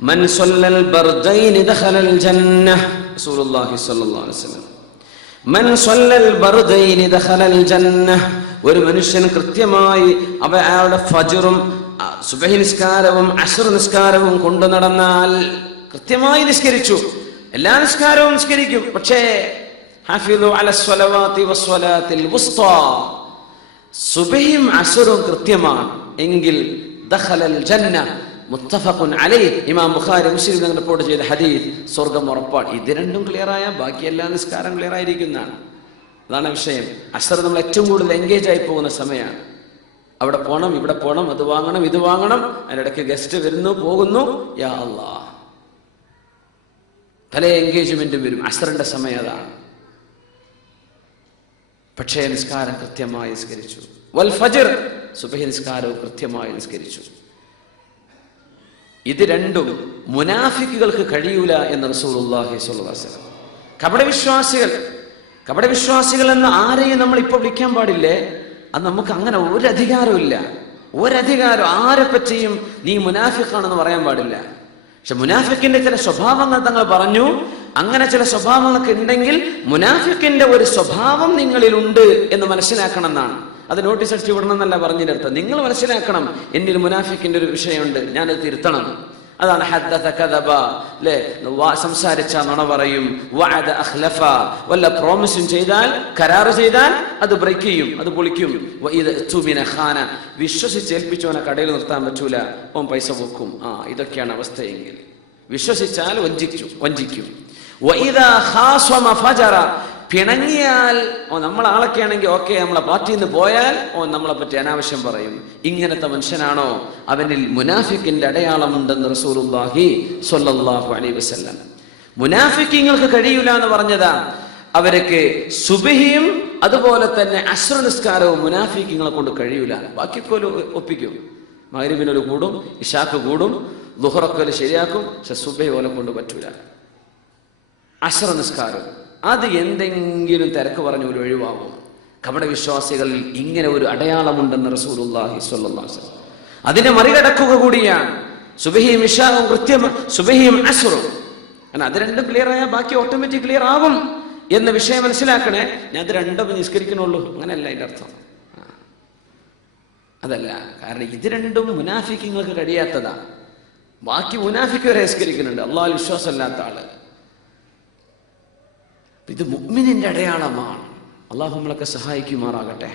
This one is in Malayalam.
മൻ സല്ലൽ ബർദൈനി ദഖലൽ ജന്ന. റസൂലുള്ളാഹി സ്വല്ലല്ലാഹു അലൈഹി വസല്ലം മൻ സല്ലൽ ബർദൈനി ദഖലൽ ജന്ന. ഒരു മനുഷ്യൻ കൃത്യമായി അയാളുടെ ഫജ്റും സുബ്ഹി നിസ്കാരവും അസ്ർ നിസ്കാരവും കൊണ്ടു നടന്നാൽ, കൃത്യമായി നിസ്കരിച്ചു, എല്ലാ നിസ്കാരവും നിസ്കരിക്കും, പക്ഷേ ഹഫിളു അലസ് സ്വലവാതി വസ്വലാത്തിൽ വുസ്താ, സുബ്ഹിയും അസ്റും കൃത്യമാണ് എങ്കിൽ ദഖലൽ ജന്ന. മുത്തഫഖുൻ അലൈഹി. ഇമാം ബുഖാരി മുസ്ലിം തങ്ങൾ റിപ്പോർട്ട് ചെയ്ത ഹദീസ്. സ്വർഗ്ഗം ഉറപ്പാണ്. ഇത് രണ്ടും ക്ലിയർ ആയ ബാക്കി എല്ലാ നിസ്കാരം ക്ലിയർ ആയിരിക്കുന്നതാണ്. അതാണ് വിഷയം. അസ്ർ നമ്മൾ ഏറ്റവും കൂടുതൽ എൻഗേജ് ആയി പോകുന്ന സമയമാണ്. അവിടെ പോകണം, ഇവിടെ പോകണം, അത് വാങ്ങണം, ഇത് വാങ്ങണം, അതിനിടയ്ക്ക് ഗസ്റ്റ് വരുന്നു പോകുന്നു, യാ അല്ലാഹ്, പല എൻഗേജ്മെന്റും വരും. അസ്റിന്റെ സമയം അതാണ്. പക്ഷേ നിസ്കാരം കൃത്യമായി നിസ്കരിച്ചു. വൽ ഫജ്ർ, സുബ്ഹി നിസ്കാരവും കൃത്യമായി നിസ്കരിച്ചു. ഇത് രണ്ടും മുനാഫിക്കുകൾക്ക് കഴിയൂല എന്ന് റസൂലുള്ളാഹി സ്വല്ലല്ലാഹു അലൈഹി വസല്ലം. കപടവിശ്വാസികൾ എന്ന് ആരെയും നമ്മൾ ഇപ്പോൾ വിളിക്കാൻ പാടില്ലേ? അത് നമുക്ക് അങ്ങനെ ഒരധികാരമില്ല. ആരെ പറ്റിയും നീ മുനാഫിഖാണെന്ന് പറയാൻ പാടില്ല. പക്ഷെ മുനാഫിക്കിന്റെ ചില സ്വഭാവങ്ങൾ തങ്ങൾ പറഞ്ഞു. അങ്ങനെ ചില സ്വഭാവങ്ങളൊക്കെ ഉണ്ടെങ്കിൽ മുനാഫിക്കിന്റെ ഒരു സ്വഭാവം നിങ്ങളിലുണ്ട് എന്ന് മനസ്സിലാക്കണം എന്നാണ്. അത് നോട്ടീസ് അടിച്ചു വിടണം എന്നല്ല പറഞ്ഞതിനർത്ഥം. നിങ്ങൾ മനസ്സിലാക്കണം, എന്നിൽ മുനാഫിക്കിന്റെ ഒരു വിഷയമുണ്ട്, ഞാനത് തിരുത്തണം. അതാണ് ഹദ്ദസ കദബ, അല്ലേ? സംസാരിച്ച നുണ പറയും. വഅദ അഖ്ലഫ, വല്ല പ്രോമിസും ചെയ്താൽ, കരാർ ചെയ്താൽ അത് ബ്രേക്ക് ചെയ്യും, അത് പൊളിക്കും. വഇദ തുമിന ഖാന, വിശ്വസിച്ചേൽപ്പിച്ചവനെ കടയിൽ നിർത്താൻ പറ്റൂല, ഓൻ പൈസ വെക്കും. ഇതൊക്കെയാണ് അവസ്ഥയെങ്കിൽ വിശ്വസിച്ചാൽ വഞ്ചിക്കും. വഇദ ഖാസമ ഫജറ, പിണങ്ങിയാൽ നമ്മളാളൊക്കെ ആണെങ്കിൽ ഓക്കെ, നമ്മളെ പാർട്ടിയിൽ നിന്ന് പോയാൽ നമ്മളെ പറ്റി അനാവശ്യം പറയും. ഇങ്ങനത്തെ മനുഷ്യനാണോ? അവനിൽ മുനാഫിക്കിന്റെ അടയാളമുണ്ടെന്ന് റസൂലുള്ളാഹി സ്വല്ലല്ലാഹു അലൈഹി വസല്ലം. മുനാഫിക്കീങ്ങൾക്ക് കഴിയൂല എന്ന് പറഞ്ഞതാ. അവർക്ക് സുബ്ഹിയും അതുപോലെ തന്നെ അസ്ർ നിസ്കാരവും മുനാഫിക്കീങ്ങളെ കൊണ്ട് കഴിയൂല. ബാക്കിയൊക്കെ ഒപ്പിക്കും. മഗ്രിബിനൊരു കൂടും, ഇശാക്ക് കൂടും, ളുഹ്റൊക്കെ ശരിയാക്കും. പക്ഷെ സുബ്ഹി പോലെ കൊണ്ട് പറ്റൂല. അസ്ർ നിസ്കാരം അത് എന്തെങ്കിലും തിരക്ക് പറഞ്ഞ ഒരു ഒഴിവാകും. കപടവിശ്വാസികളിൽ ഇങ്ങനെ ഒരു അടയാളമുണ്ടെന്ന് റസൂലുള്ളാഹി സ്വല്ലല്ലാഹു അലൈഹി വസല്ലം. അതിനെ മറികടക്കുക കൂടിയാണ്. സുബ്ഹിയും ഇശാവും കൃത്യം, സുബ്ഹിയും അസ്റും. അത് രണ്ടും ക്ലിയർ ആയാൽ ബാക്കി ഓട്ടോമാറ്റിക് ക്ലിയർ ആകും എന്ന വിഷയം മനസ്സിലാക്കണേ. ഞാൻ ഇത് രണ്ടും നിസ്കരിക്കണുള്ളൂ അങ്ങനെയല്ല അതിന്റെ അർത്ഥം. അതല്ല. കാരണം ഇത് രണ്ടും മുനാഫിക്കീങ്ങൾക്ക് കഴിയാത്തതാ. ബാക്കി മുനാഫിക്ക് വരെ നിസ്കരിക്കുന്നുണ്ട്, അല്ലാഹുവിൽ വിശ്വാസമില്ലാത്ത ആള്. ഇത് മുഅ്മിനിന്റെ അടയാളമാണ്. അല്ലാഹു നമ്മളൊക്കെ സഹായിക്കുമാറാകട്ടെ.